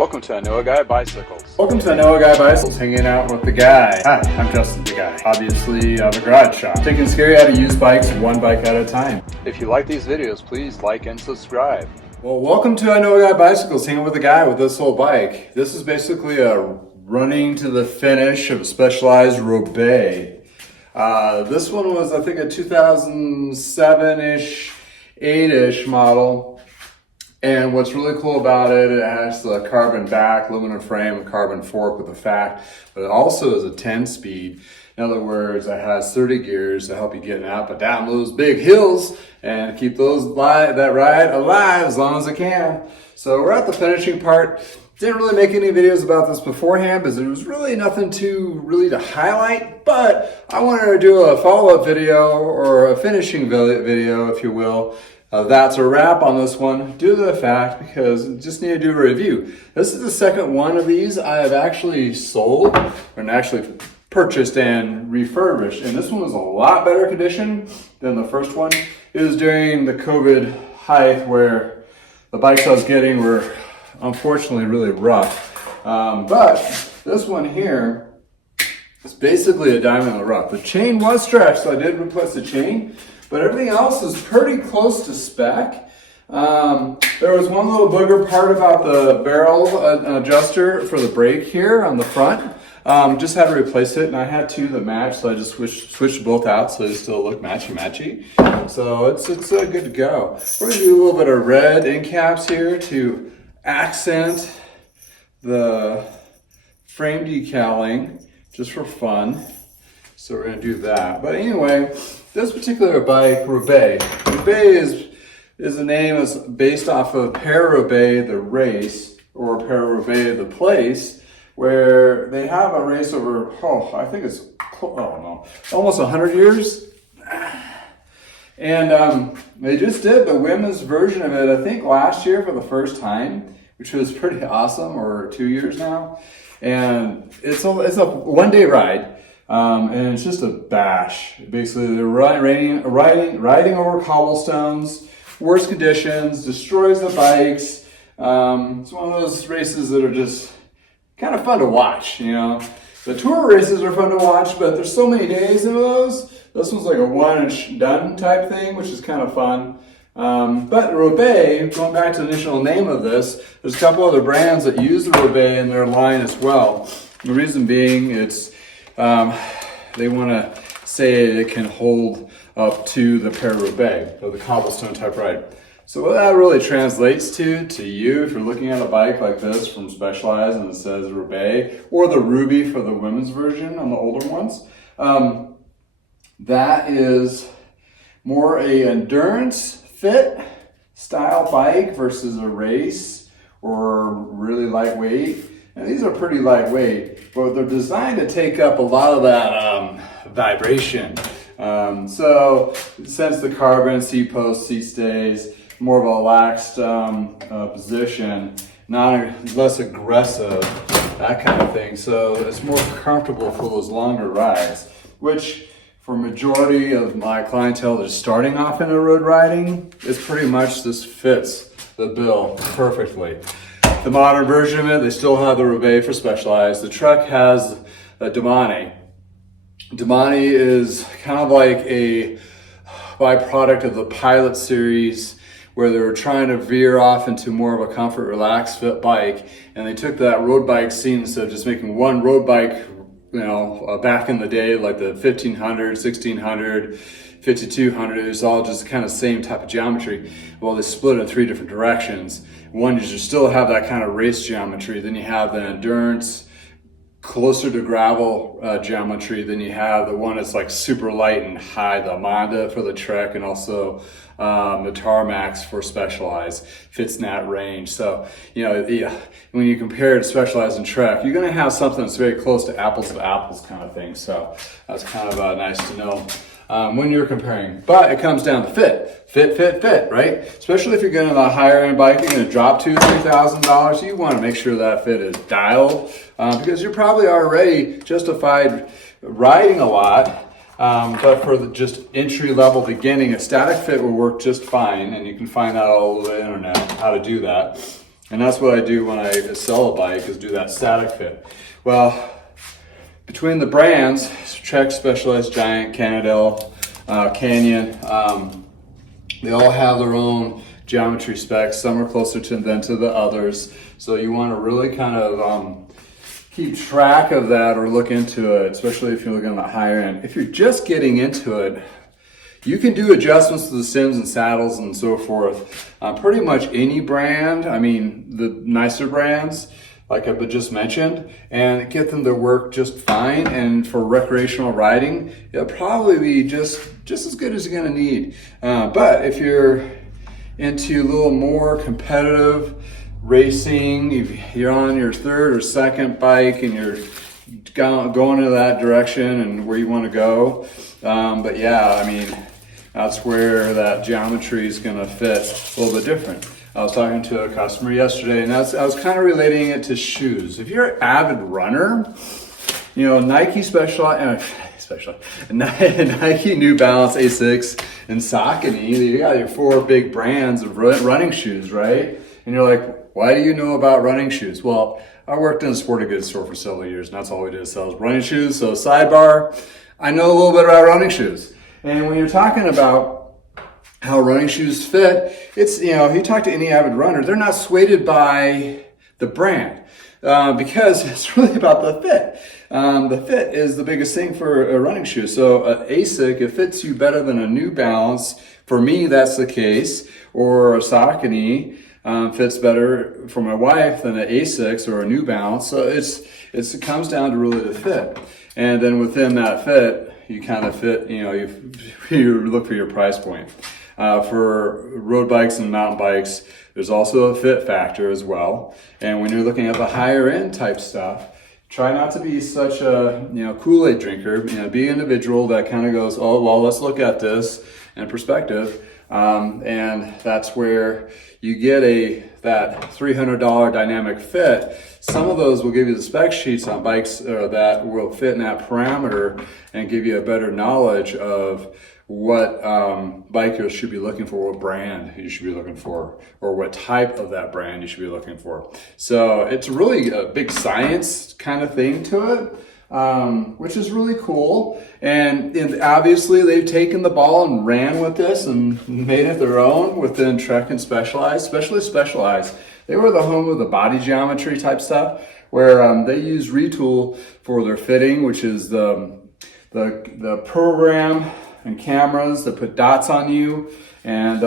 Welcome to I Know a Guy Bicycles. Welcome to I Know a Guy Bicycles, hanging out with the guy. Hi, I'm Justin the Guy. Obviously, I have a garage shop. Taking scary how to use bikes one bike at a time. If you like these videos, please like and subscribe. Well, welcome to I Know a Guy Bicycles, hanging with the guy with this whole bike. This is basically a running to the finish of a Specialized Roubaix. This one was, I think, a 2007-ish, 8-ish model. And what's really cool about it, it has the carbon back, aluminum frame, and carbon fork with a fact, but it also is a 10-speed. In other words, it has 30 gears to help you get up and down those big hills and keep that ride alive as long as it can. So we're at the finishing part. Didn't really make any videos about this beforehand because there was really nothing to highlight, but I wanted to do a follow-up video or a finishing video, if you will. That's a wrap on this one due to the fact because I just need to do a review. This is the second one of these I have actually sold and actually purchased and refurbished. And this one was a lot better condition than the first one. It was during the COVID height where the bikes I was getting were unfortunately really rough. But this one here is basically a diamond in the rough. The chain was stretched, so I did replace the chain. But everything else is pretty close to spec. There was one little booger part about the barrel adjuster for the brake here on the front. Just had to replace it, and I had two that match, so I just switched both out so they still look matchy-matchy. So it's good to go. We're gonna do a little bit of red end caps here to accent the frame decaling, just for fun. So we're gonna do that. But anyway, this particular bike, Roubaix is a name that's based off of Paris-Roubaix, the race, or Paris-Roubaix, the place, where they have a race over, I think it's, almost 100 years. And they just did the women's version of it, I think last year for the first time, which was pretty awesome, or 2 years now. And it's a one-day ride. And it's just a bash. Basically, they're riding over cobblestones, worst conditions, destroys the bikes. It's one of those races that are just kind of fun to watch, you know. The tour races are fun to watch, but there's so many days in those. This one's like a one-and done type thing, which is kind of fun. But Roubaix, going back to the initial name of this, there's a couple other brands that use the Roubaix in their line as well. The reason being, it's they want to say it can hold up to the Paris-Roubaix, or the cobblestone type ride. So what that really translates to you, if you're looking at a bike like this from Specialized and it says Roubaix, or the Ruby for the women's version on the older ones, that is more a endurance fit style bike versus a race or really lightweight. And these are pretty lightweight, but they're designed to take up a lot of that vibration. So since the carbon, seatpost, seatstays, more of a relaxed position, less aggressive, that kind of thing. So it's more comfortable for those longer rides, which for majority of my clientele that's starting off in a road riding, it's pretty much this fits the bill perfectly. The modern version of it, they still have the Roubaix for Specialized. The truck has a Domani. Domani is kind of like a byproduct of the Pilot series where they were trying to veer off into more of a comfort, relaxed fit bike. And they took that road bike scene instead of just making one road bike, back in the day, like the 1500, 1600, 5200, it was all just kind of same type of geometry. Well, they split in three different directions. One is you still have that kind of race geometry, then you have the endurance, closer to gravel geometry, then you have the one that's like super light and high, the Amanda for the Trek, and also the Tarmax for Specialized, fits in that range. So, when you compare it to Specialized and Trek, you're gonna have something that's very close to apples kind of thing. So that's kind of nice to know. When you're comparing, but it comes down to fit, right? Especially if you're getting a higher end bike, you're gonna drop $2,000-$3,000. You wanna make sure that fit is dialed because you're probably already justified riding a lot. But for the just entry level beginning, a static fit will work just fine, and you can find out all over the internet how to do that. And that's what I do when I sell a bike, is do that static fit. Well, between the brands, Trek, Specialized, Giant, Cannondale, Canyon, they all have their own geometry specs. Some are closer than to the others. So you want to really kind of keep track of that or look into it, especially if you're looking at the higher end. If you're just getting into it, you can do adjustments to the stems and saddles and so forth. Pretty much any brand, I mean the nicer brands, like I just mentioned, and get them to work just fine. And for recreational riding, it'll probably be just as good as you're gonna need. But if you're into a little more competitive racing, if you're on your third or second bike and you're going in that direction and where you want to go, but yeah, I mean, that's where that geometry is going to fit a little bit different. I was talking to a customer yesterday, and I was kind of relating it to shoes. If you're an avid runner, you know, Nike Nike, New Balance, Asics, and Saucony, you got your 4 big brands of running shoes, right? And you're like, why do you know about running shoes? Well, I worked in a sporting goods store for several years, and that's all we did is sell running shoes. So sidebar, I know a little bit about running shoes. And when you're talking about how running shoes fit, it's, you know, if you talk to any avid runner, they're not swayed by the brand because it's really about the fit. The fit is the biggest thing for a running shoe. So an Asic, it fits you better than a New Balance. For me, that's the case. Or a Saucony fits better for my wife than an Asics or a New Balance. So it comes down to really the fit. And then within that fit, you kind of fit, you know, you look for your price point. For road bikes and mountain bikes, there's also a fit factor as well. And when you're looking at the higher end type stuff, try not to be such a, you know, Kool-Aid drinker. You know, be an individual that kind of goes, oh, well, let's look at this in perspective. And that's where you get that $300 dynamic fit. Some of those will give you the spec sheets on bikes that will fit in that parameter and give you a better knowledge of what bikers should be looking for, what brand you should be looking for, or what type of that brand you should be looking for. So it's really a big science kind of thing to it, which is really cool. And obviously they've taken the ball and ran with this and made it their own within Trek and Specialized, especially Specialized. They were the home of the body geometry type stuff, where they use Retool for their fitting, which is the program and cameras that put dots on you, and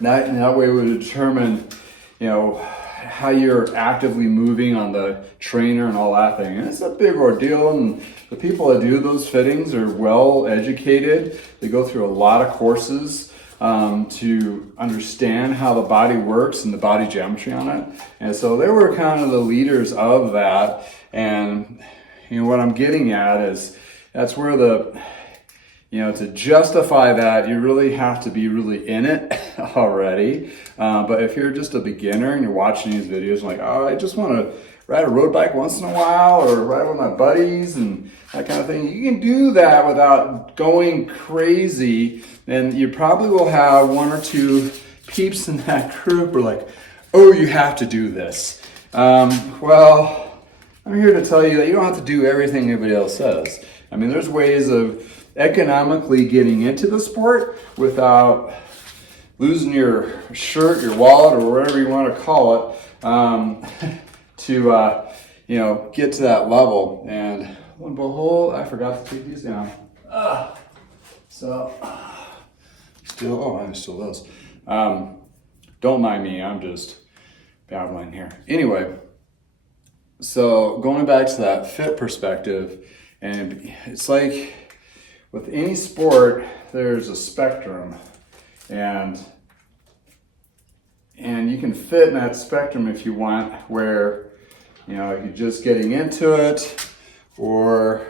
that way would determine, you know, how you're actively moving on the trainer and all that thing. And it's a big ordeal, and the people that do those fittings are well educated. They go through a lot of courses to understand how the body works and the body geometry on it. And so they were kind of the leaders of that. And you know what I'm getting at is that's where you know, to justify that, you really have to be really in it already. But if you're just a beginner and you're watching these videos, like, oh, I just want to ride a road bike once in a while or ride with my buddies and that kind of thing, you can do that without going crazy. And you probably will have 1 or 2 peeps in that group who are like, oh, you have to do this. Well, I'm here to tell you that you don't have to do everything everybody else says. I mean, there's ways of economically getting into the sport without losing your shirt, your wallet, or whatever you want to call it, to you know, get to that level. And lo and behold, I forgot to take these down. So still, oh, I'm still those. Don't mind me, I'm just babbling here. Anyway, so going back to that fit perspective, and it's like with any sport, there's a spectrum, and you can fit in that spectrum if you want, where, you know, you're just getting into it, or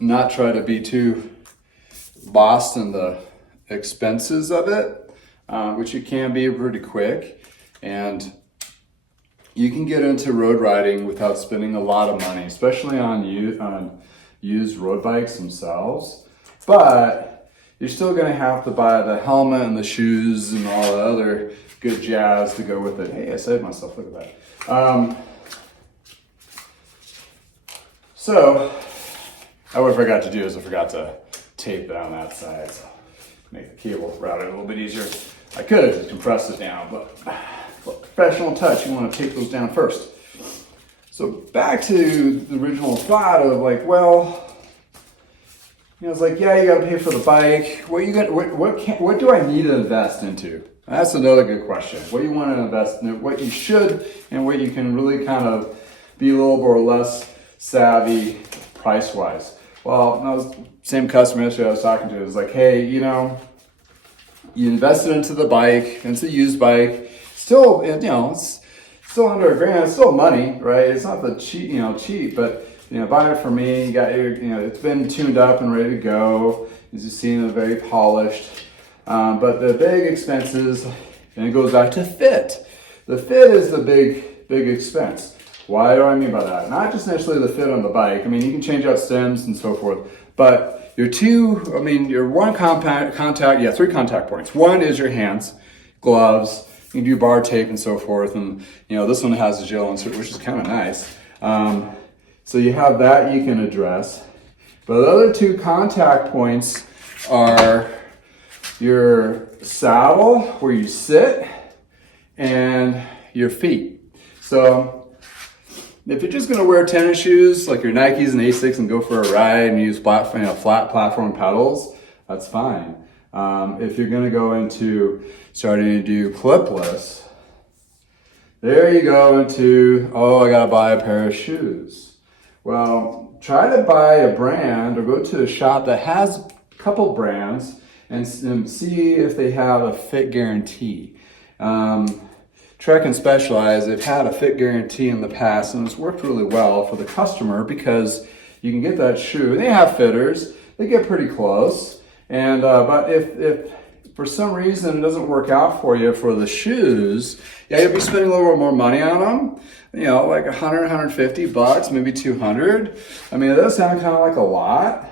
not try to be too lost in the expenses of it, which you can be pretty quick. And you can get into road riding without spending a lot of money, especially on used road bikes themselves. But you're still gonna have to buy the helmet and the shoes and all the other good jazz to go with it. Hey, I saved myself, look at that. So, what I forgot to do is I forgot to tape it on that side, so make the cable routing a little bit easier. I could have just compressed it down, but professional touch, you want to tape those down first. So back to the original thought of like, well, it's like, yeah, you got to pay for the bike. What do I need to invest into? That's another good question. What you want to invest in, what you should, and what you can really kind of be a little more or less savvy price-wise. Well, I was same customer yesterday I was talking to was like, hey, you invested into the bike, into the used bike, still, it's still under $1,000, it's still money, right? It's not the cheap, but buy it for me. You got it's been tuned up and ready to go. As you see, it's very polished. But the big expenses, and it goes back to fit. The fit is the big expense. Why do I mean by that? Not just necessarily the fit on the bike. I mean, you can change out stems and so forth, but your one contact, three contact points. One is your hands, gloves, you can do bar tape and so forth. And, this one has a gel insert, which is kind of nice. So you have that you can address. But the other two contact points are your saddle, where you sit, and your feet. So if you're just going to wear tennis shoes like your Nikes and Asics and go for a ride and use flat platform pedals, that's fine. If you're going to go into starting to do clipless, there you go into, I got to buy a pair of shoes. Well, try to buy a brand or go to a shop that has a couple brands and see if they have a fit guarantee. Trek and Specialized, they've had a fit guarantee in the past, and it's worked really well for the customer because you can get that shoe. They have fitters; they get pretty close. And but if for some reason it doesn't work out for you for the shoes, you'll be spending a little more money on them. Like $100, $150, maybe $200. I mean, it does sound kind of like a lot.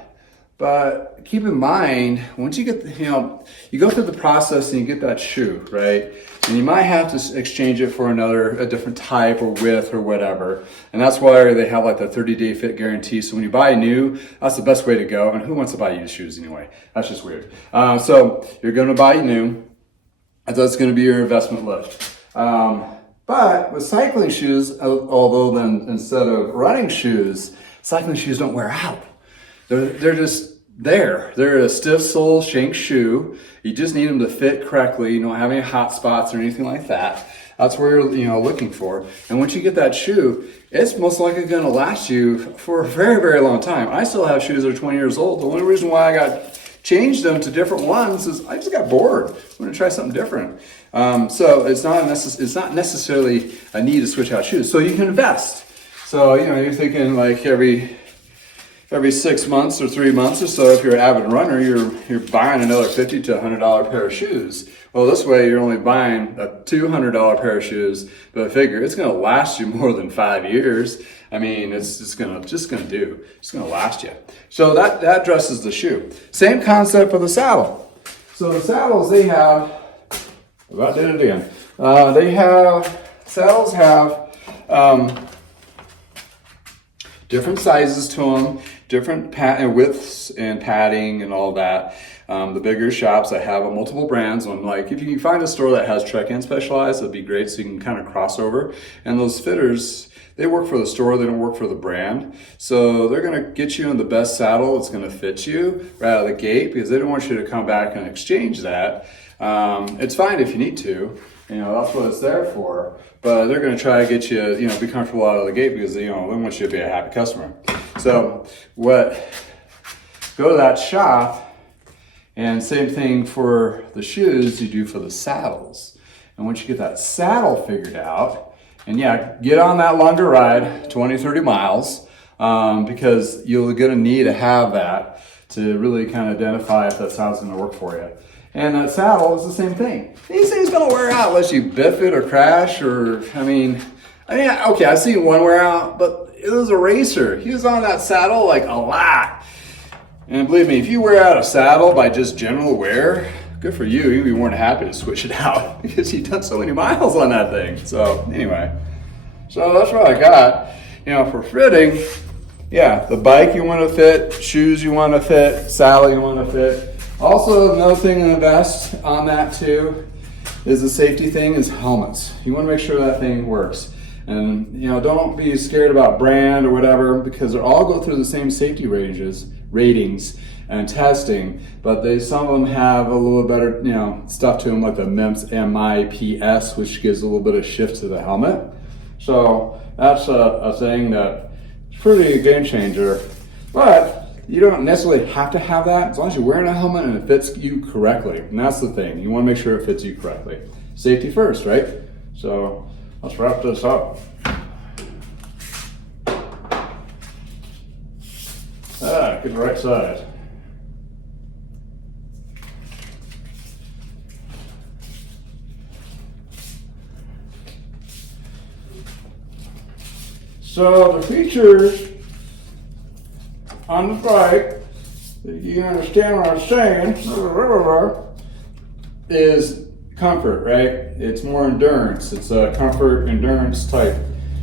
But keep in mind, once you get, you go through the process and you get that shoe, right? And you might have to exchange it for a different type or width or whatever. And that's why they have like the 30-day fit guarantee. So when you buy new, that's the best way to go. And who wants to buy used shoes anyway? That's just weird. So you're going to buy new. That's going to be your investment lift. But with cycling shoes, although then instead of running shoes, cycling shoes don't wear out. They're just there. They're a stiff sole shank shoe. You just need them to fit correctly. You don't have any hot spots or anything like that. That's where you're looking for. And once you get that shoe, it's most likely going to last you for a very, very long time. I still have shoes that are 20 years old. The only reason why I changed them to different ones is I just got bored. I'm going to try something different. So it's not necessarily a need to switch out shoes. So you can invest. So you're thinking like every 6 months or 3 months or so, if you're an avid runner, you're buying another $50 to $100 pair of shoes. Well, this way you're only buying a $200 pair of shoes, but figure it's going to last you more than 5 years. I mean, it's just going to last you. So that addresses the shoe. Same concept for the saddle. So the saddles saddles have different sizes to them, different widths and padding and all that. The bigger shops that have multiple brands, like if you can find a store that has Trek and Specialized, that'd be great. So you can kind of cross over. And those fitters, they work for the store, they don't work for the brand. So they're gonna get you in the best saddle that's gonna fit you right out of the gate because they don't want you to come back and exchange that. It's fine if you need to. That's what it's there for. But they're going to try to get you, be comfortable out of the gate because they want you to be a happy customer. So go to that shop, and same thing for the shoes you do for the saddles. And once you get that saddle figured out, and get on that longer ride, 20, 30 miles, because you're going to need to have that to really kind of identify if that saddle's going to work for you. And that saddle is the same thing. These things gonna wear out unless you biff it or crash okay, I've seen one wear out, but it was a racer. He was on that saddle like a lot. And believe me, if you wear out a saddle by just general wear, good for you. You'd be more than happy to switch it out because you've done so many miles on that thing. So anyway, so that's what I got. You know, for fitting, yeah, the bike you want to fit, shoes you want to fit, saddle you want to fit. Also, another thing to invest on that too is the safety thing is helmets. You want to make sure that thing works. And you know, don't be scared about brand or whatever because they all go through the same safety ratings and testing, but some of them have a little better, you know, stuff to them like the MIPS, which gives a little bit of shift to the helmet. So that's a thing that's pretty game changer. But you don't necessarily have to have that as long as you're wearing a helmet and it fits you correctly. And that's the thing. You want to make sure it fits you correctly. Safety first, right? So let's wrap this up. Get the right side. So the features on the bike, if you understand what I'm saying, is comfort, right? It's more endurance. It's a comfort endurance type.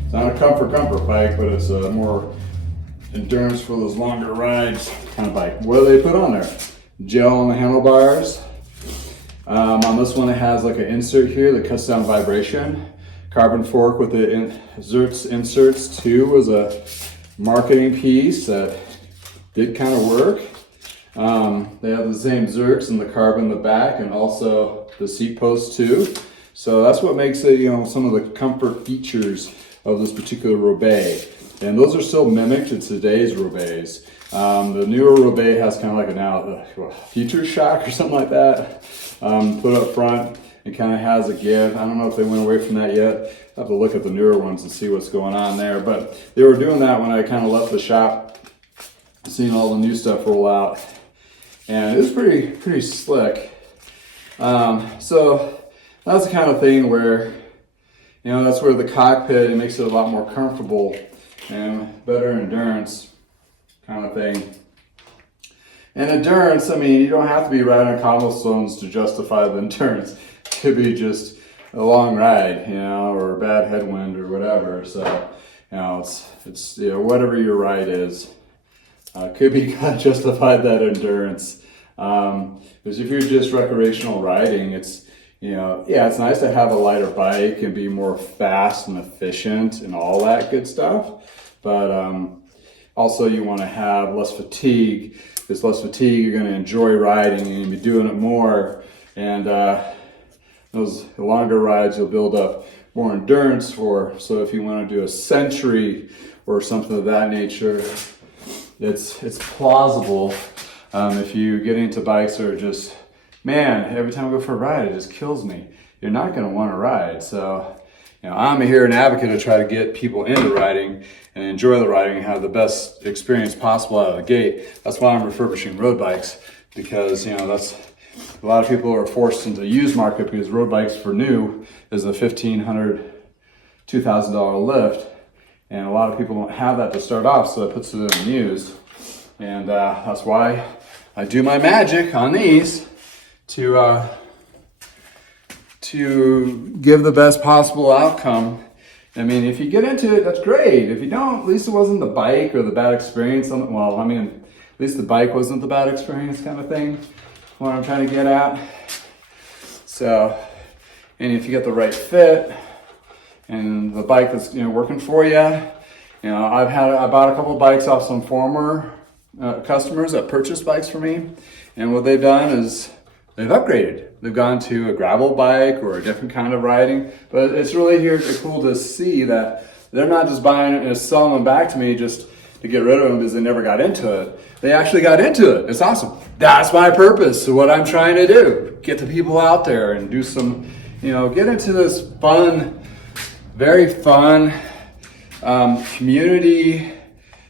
It's not a comfort bike, but it's a more endurance for those longer rides kind of bike. What do they put on there? Gel on the handlebars. On this one it has like an insert here that cuts down vibration. Carbon fork with the Zertz inserts too was a marketing piece that did kind of work. They have the same Zertz and the carbon in the back and also the seat post too. So that's what makes it, you know, some of the comfort features of this particular Roubaix. And those are still mimicked in today's Roubaix. The newer Roubaix has kind of like a future shock or something like that put up front. It kind of has a give. I don't know if they went away from that yet. I'll have to look at the newer ones and see what's going on there. But they were doing that when I kind of left the shop, seeing all the new stuff roll out. And it was pretty slick. So that's the kind of thing where, you know, that's where the cockpit, it makes it a lot more comfortable and better endurance kind of thing. And endurance, I mean, you don't have to be riding on cobblestones to justify the endurance. It could be just a long ride, you know, or a bad headwind or whatever. So, you know, it's you know, whatever your ride is, could be justified that endurance. Because if you're just recreational riding, it's, you know, yeah, it's nice to have a lighter bike and be more fast and efficient and all that good stuff. But also you want to have less fatigue. There's less fatigue, you're going to enjoy riding and you'll be doing it more. And those longer rides, you'll build up more endurance for. So if you want to do a century or something of that nature, it's plausible. If you get into bikes that are just, man, every time I go for a ride, it just kills me. You're not going to want to ride. So, you know, I'm here an advocate to try to get people into riding and enjoy the riding and have the best experience possible out of the gate. That's why I'm refurbishing road bikes, because, you know, that's a lot of people are forced into the used market because road bikes for new is a $1,500, $2,000 lift. And a lot of people don't have that to start off, so that puts it in used. And that's why I do my magic on these to give the best possible outcome. I mean, if you get into it, that's great. If you don't, at least it wasn't the bike or the bad experience. Well, I mean, at least the bike wasn't the bad experience kind of thing, what I'm trying to get at. So, and if you get the right fit and the bike that's, you know, working for you, you know, I bought a couple of bikes off some former customers that purchased bikes for me, and what they've done is they've upgraded. They've gone to a gravel bike or a different kind of riding, but it's really cool to see that they're not just buying it and selling them back to me just to get rid of them because they never got into it. They actually got into it. It's awesome. That's my purpose. So what I'm trying to do, get the people out there and do some, you know, get into this fun, very fun community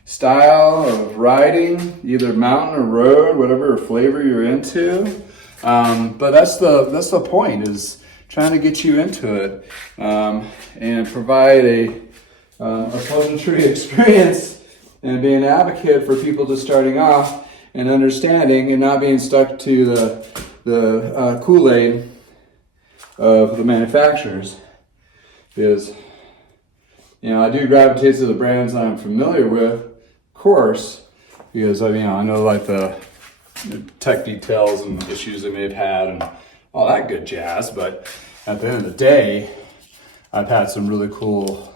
style of riding, either mountain or road, whatever flavor you're into. But that's the point, is trying to get you into it and provide a pleasantry experience and be an advocate for people just starting off and understanding and not being stuck to the Kool-Aid of the manufacturers. Because, you know, I do gravitate to the brands I'm familiar with, of course, because I know like the tech details and issues they may have had and all that good jazz. But at the end of the day, I've had some really cool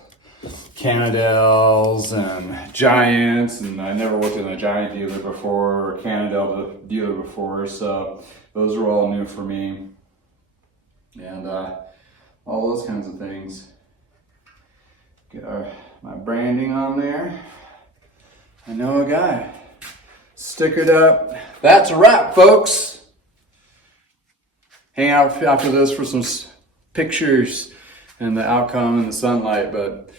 Cannondales and Giants, and I never worked in a Giant dealer before or Cannondale dealer before, so those are all new for me. And all those kinds of things. Get my branding on there. I know a guy. Stickered up. That's a wrap, folks. Hang out after this for some pictures and the outcome and the sunlight. But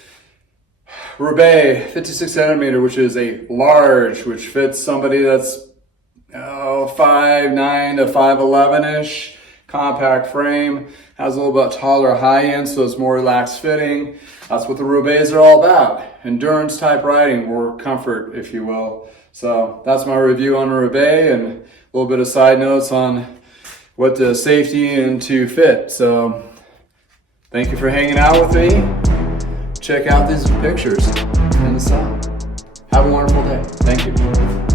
Roubaix 56 centimeter, which is a large, which fits somebody that's 5'9" to 5'11"-ish. Compact frame, has a little bit taller high end, so it's more relaxed fitting. That's what the Roubaix are all about. Endurance type riding, or comfort, if you will. So that's my review on Roubaix, and a little bit of side notes on what the safety and to fit. So thank you for hanging out with me. Check out these pictures in the sun. Have a wonderful day. Thank you.